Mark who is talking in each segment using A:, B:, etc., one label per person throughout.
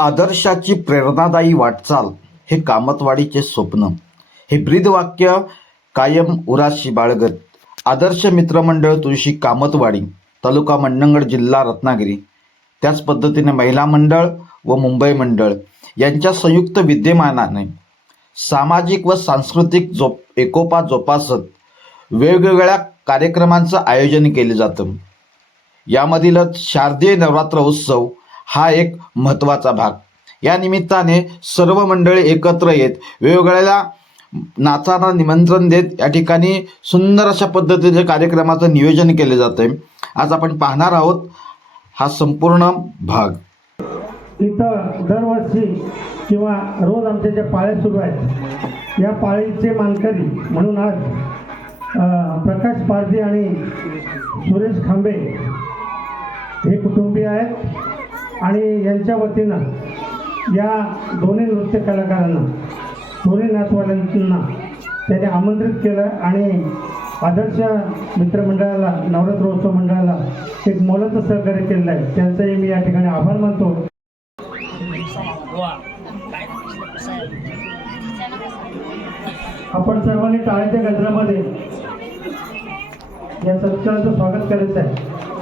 A: आदर्शाची प्रेरणादायी वाटचाल हे कामतवाडीचे स्वप्न. हे ब्रीदवाक्य कायम उराशी बाळगत. आदर्श मित्रमंडळ तुळशी कामतवाडी तालुका मंडणगड जिल्हा रत्नागिरी. त्याच पद्धतीने महिला मंडळ व मुंबई मंडळ यांच्या संयुक्त विद्यमानाने सामाजिक व सांस्कृतिक जोप एकोपा जोपासत वेगवेगळ्या कार्यक्रमांचं आयोजन केले जातं. यामधीलच शारदीय नवरात्र उत्सव हा एक महत्त्वाचा भाग. या निमित्ताने सर्व मंडळी एकत्र येत वेगवेगळ्या नाचांना निमंत्रण देत या ठिकाणी सुंदर अशा पद्धतीचे कार्यक्रमाचं नियोजन केले जाते आज आपण पाहणार आहोत हा संपूर्ण भाग.
B: इथं दरवर्षी किंवा रोज आमच्या ज्या पाळ्या सुरू आहेत या पाळीचे मानकरी म्हणून आज प्रकाश पारधी आणि सुरेश खांबे हे कुटुंबीय आहेत. आणि यांच्या वतीनं या दोन्ही नृत्य कलाकारांना दोन्ही नाचवाल्यांना त्याने आमंत्रित केलं आणि आदर्श मित्रमंडळाला नवरात्रोत्सव मंडळाला एक मोलाचं सहकार्य केलेलं आहे. त्यांचंही मी या ठिकाणी आभार मानतो. आपण सर्वांनी टाळ्याच्या गजरामध्ये या सत्काराचं स्वागत करायचं आहे.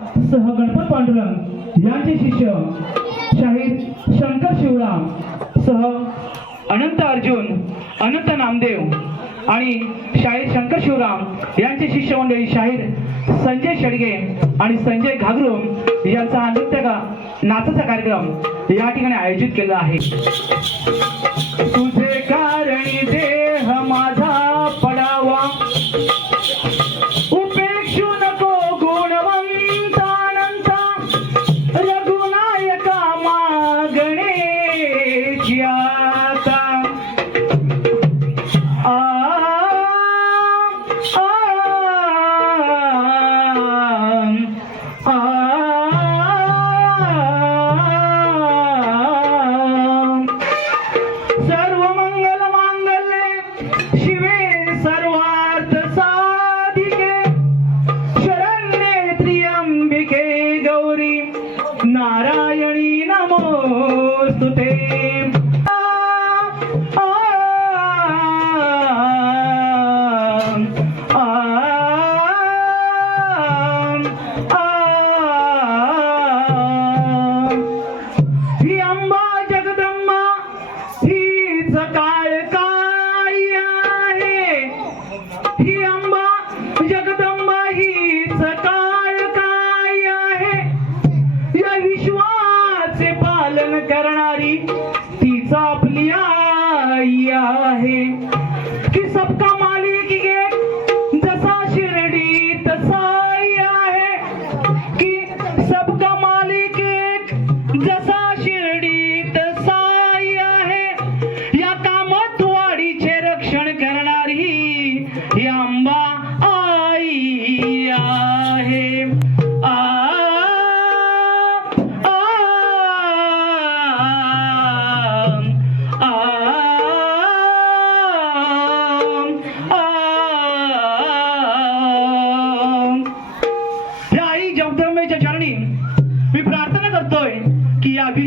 C: सह गणपत पांडुरंग यांचे शिष्य शाहीर शंकर शिवराम सह अनंत अर्जुन अनंत नामदेव आणि शाहीर शंकर शिवराम यांचे शिष्य मंडळी शाहीर संजय शेडगे आणि संजय घागरुम यांचा नृत्य का नाचाचा कार्यक्रम या ठिकाणी आयोजित केला आहे. तुझे कारणी देह माझा पडावा.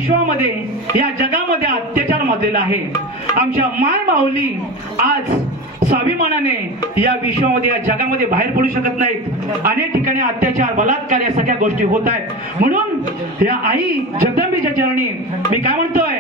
C: विश्वामध्ये या जगामध्ये अत्याचार माजलेला आहे. आमच्या माय माऊली आज स्वाभिमानाने या विश्वामध्ये या जगामध्ये बाहेर पडू शकत नाहीत. अनेक ठिकाणी अत्याचार बलात्कार या सगळ्या गोष्टी होत आहेत. म्हणून या आई जगदंबीच्या चरणी मी काय म्हणतोय?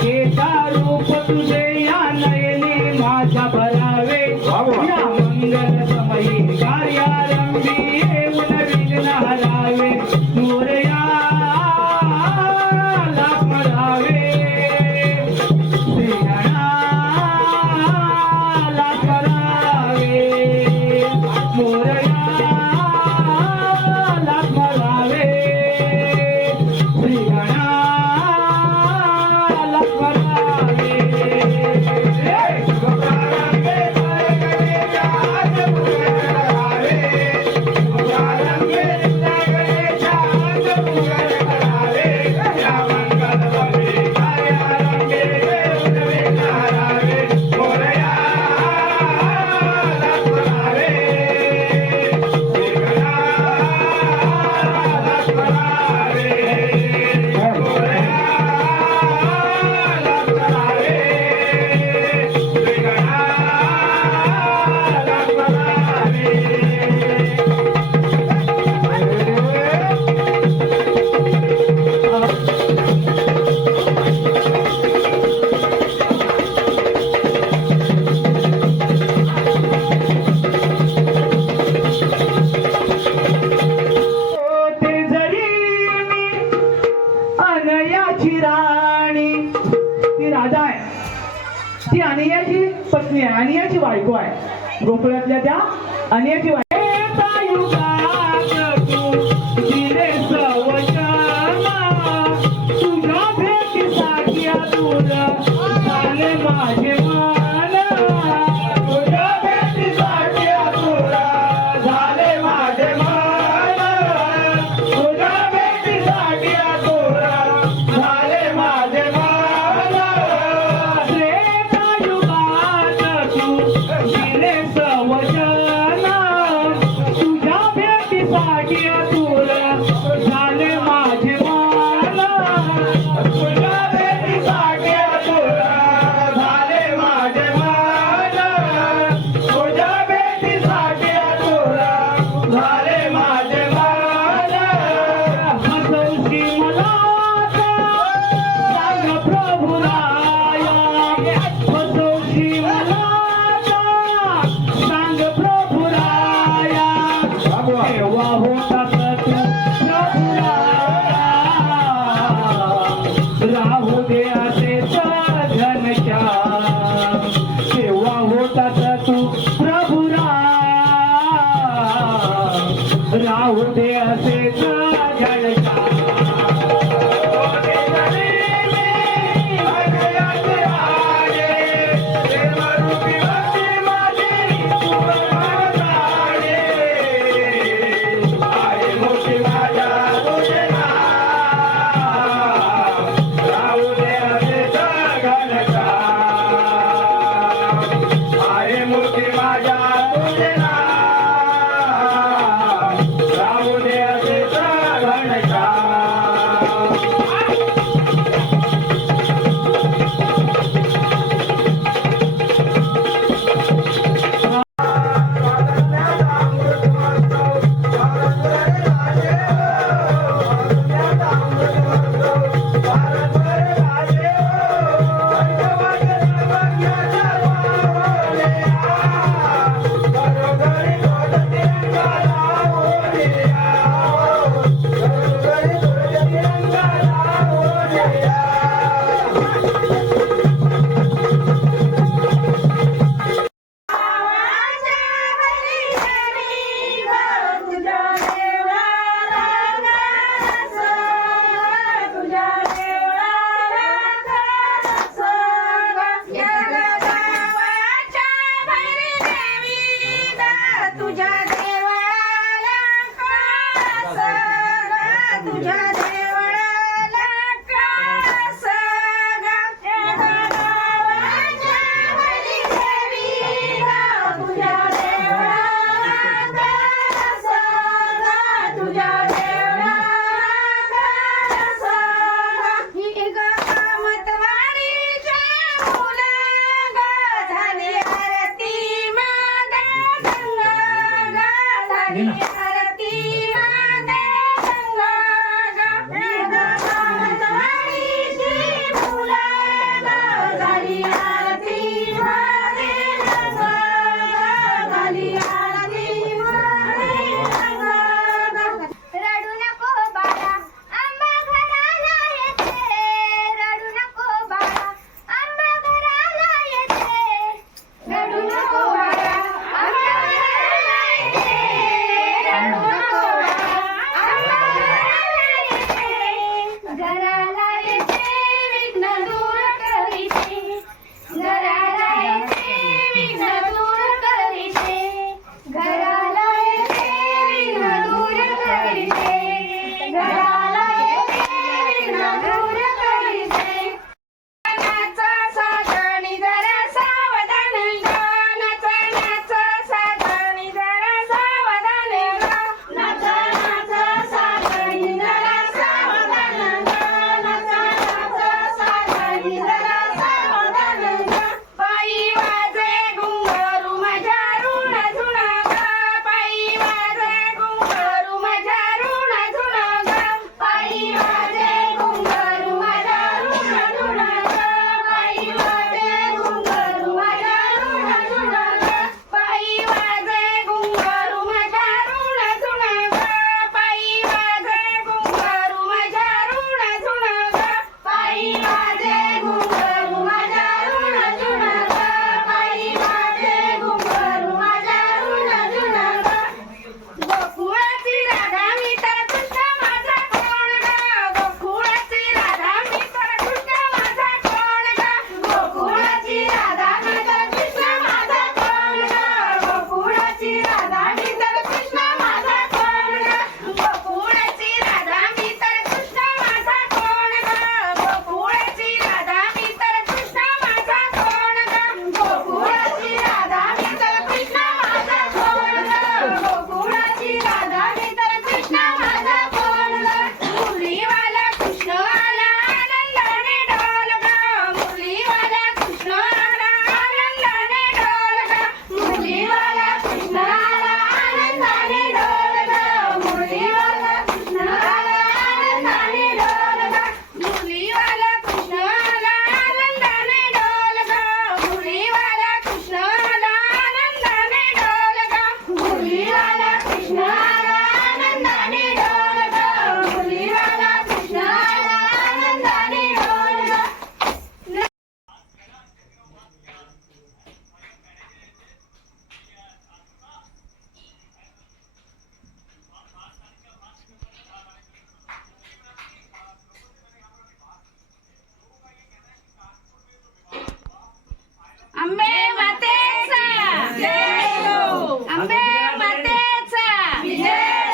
C: हे दारू तुझे या नयने माझ्या अनियाची पत्नी आहे अनियाची बायको आहे. गोकुळातल्या त्या अनियाची
B: Tato.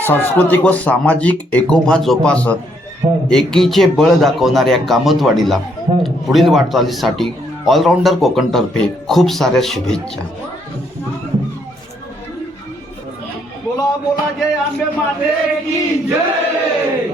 A: सांस्कृतिक व सामाजिक एकोपा जोपासत एकीचे बळ दाखवणाऱ्या कामतवाडीला पुढील वाटचालीसाठी ऑलराऊंडर कोकणतर्फे खूप साऱ्या शुभेच्छा.
D: बोला बोला जय आंबे माते की जय!